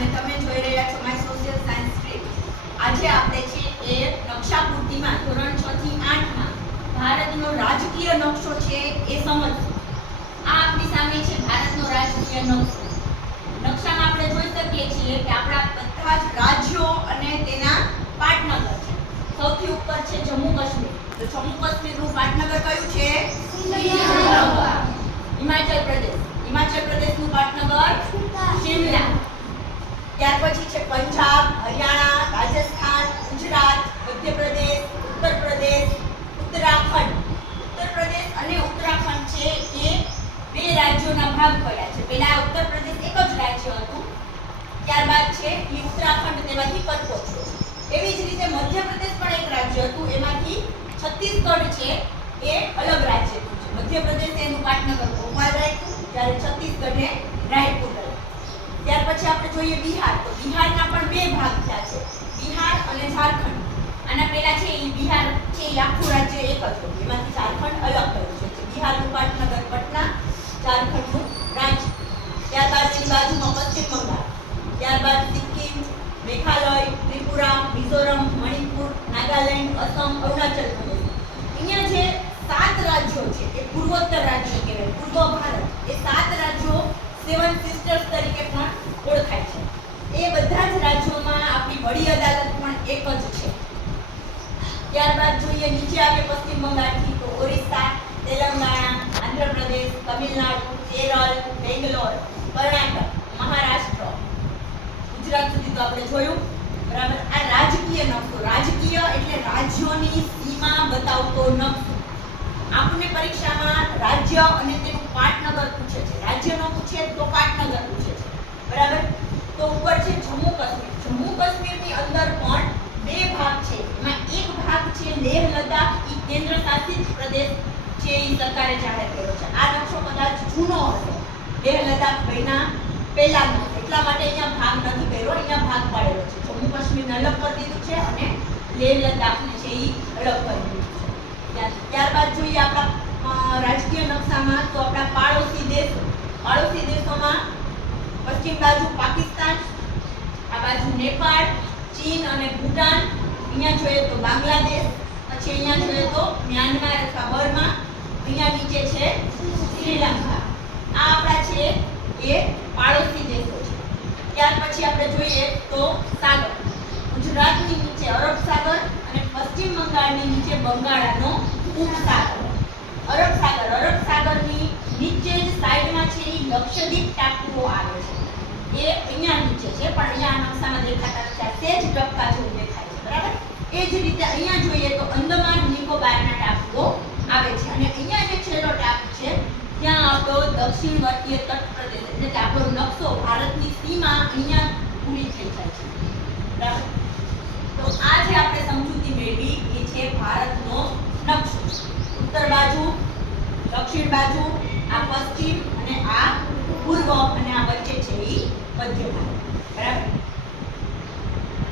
અને તમે જોઈ રહ્યા છો માય સોશિયલ સાયન્સ સ્ટ્રીમ. આજે આપણે છે એ નકશા પૂર્તિમાં ધોરણ 6 થી 8 માં ભારતનો રાજકીય નકશો છે એ સમજશું. આ આપણી સામે છે ભારતનો રાજકીય નકશો. નકશામાં આપણે જોઈ શકીએ છીએ કે આપણા બધા જ રાજ્યો અને તેના પાટનગર છે. સૌથી ઉપર છે જમ્મુ કાશ્મીર. તો જમ્મુ કાશ્મીરનું પાટનગર કયું છે? હિમાચલ પ્રદેશ. હિમાચલ પ્રદેશનું પાટનગર શિમલા. ત્યાર પછી છે પંજાબ, હરિયાણા, રાજસ્થાન, ગુજરાત, મધ્યપ્રદેશ, ઉત્તર પ્રદેશ, ઉત્તરાખંડ. ઉત્તર પ્રદેશ અને ઉત્તરાખંડ છે એ બે રાજ્યોના ભાગ પડ્યા છે. પહેલા ઉત્તર પ્રદેશ એક જ રાજ્ય હતું, ત્યારબાદ છે એ ઉત્તરાખંડ તેમાંથી કટકો થયો. એવી જ રીતે મધ્યપ્રદેશ પણ એક રાજ્ય હતું, એમાંથી છત્તીસગઢ છે એ અલગ રાજ્ય હતું. મધ્યપ્રદેશ એનું પાટનગર ભોપાલ રાખ્યું, જ્યારે છત્તીસગઢે રાયપુર રાખ્યું. ત્યાર પછી આપણે જોઈએ બિહાર. તો બિહારના પણ બે ભાગ થયા છે, બિહાર અને ઝારખંડ. આના પહેલા છે એ બિહાર છે એ આખું રાજ્ય એક જ હતું, એમાંથી ઝારખંડ અલગ થયું છે. બિહારનું પાટનગર પટના, ઝારખંડનું રાંચી. ત્યારબાદ એની બાજુમાં પશ્ચિમ બંગાળ, ત્યારબાદ સિક્કિમ, મેઘાલય, ત્રિપુરા, મિઝોરમ, મણિપુર, નાગાલેન્ડ, અસમ, અરુણાચલ પ્રદેશ. અહીંયા જે 7 રાજ્યો છે એ પૂર્વોત્તર રાજ્યો કહેવાય, પૂર્વ ભારત. એ 7 રાજ્યો સેવન સિસ્ટર્સ તરીકે પણ ઓળખાય છે. એ બધા જ રાજ્યોમાં આપણી વડી અદાલત પણ એક જ છે. ત્યારબાદ જોઈએ નીચે આવે પશ્ચિમ બંગાળથી, તો ઓરિસ્સા, તેલંગાણા, આંધ્રપ્રદેશ, તમિલનાડુ, કેરળ, બેંગ્લોર, કર્ણાટક, મહારાષ્ટ્ર, ગુજરાત સુધી તો આપણે જોયું. બરાબર. આ રાજકીય નકશો. રાજકીય એટલે રાજ્યોની સીમા બતાવતો નકશો. આપણને પરીક્ષામાં રાજ્ય અને તેનું પાટનગર પૂછે છે. રાજ્ય ન પૂછે તો પાટનગર પૂછે છે. બરાબર. તો ઉપર છે જમ્મુ કાશ્મીર. જમ્મુ કાશ્મીરની અંદર પણ બે ભાગ છે. એમાં એક ભાગ છે લેહ લદ્દાખ, એ કેન્દ્ર શાસિત પ્રદેશ છે, એ સરકારે જાહેર કર્યો છે. આ નકશો કદાચ જૂનો હશે, લેહ લદ્દાખ મહિના પહેલાનો, એટલા માટે અહીંયા ભાગ નથી કર્યો, અહીંયા ભાગ પાડેલો છે. જમ્મુ કાશ્મીરને અલગ કરી દીધું છે અને લેહ લદ્દાખને છે એ અલગ કરી દીધું છે. ત્યારબાદ જોઈએ આપણા રાજકીય નકશામાં, તો આપણા પાડોશી દેશો. પાડોશી દેશોમાં પશ્ચિમ બાજુ પાકિસ્તાન, આ બાજુ નેપાળ, ચીન અને ભૂટાન. અહીંયા જોઈએ તો બાંગ્લાદેશ, પછી અહીંયા જોઈએ તો મ્યાનમાર અથવા બર્મા, અહીંયા નીચે છે શ્રીલંકા. આ આપણા છે એ પાડોશી દેશો છે. ત્યાર પછી આપણે જોઈએ તો સાગર. ગુજરાતની નીચે અરબ સાગર અને પશ્ચિમ બંગાળની નીચે બંગાળનો ઉપસાગર. અરબ સાગરની નીચે જ સાઈડમાં છે એ લક્ષદ્વીપ ટાપુઓ આવે છે. એ અહીંયા નીચે છે, પણ અહીંયા આ નકશામાં દેખાતા નથી, આ સેજ ટપકા જેવું દેખાય છે. બરાબર. એ જ રીતે અહીંયા જોઈએ તો અંદમાન નિકોબારના ટાપુઓ આવે છે, અને અહીંયા જે છેલ્લો ટાપુ છે ત્યાં આપણો દક્ષિણવર્તીય તટ પ્રદેશ, એટલે કે આપણો નકશો, ભારતની સીમા અહીંયા પૂરી થઈ જાય છે. બરાબર. તો આ જે આપણે સમજૂતી મેળવી એ છે ભારતનો નકશો. ઉત્તર બાજુ, દક્ષિણ બાજુ, આ પશ્ચિમ અને આ પૂર્વ, અને આ વચ્ચે છે એ મધ્ય ભારત. બરાબર.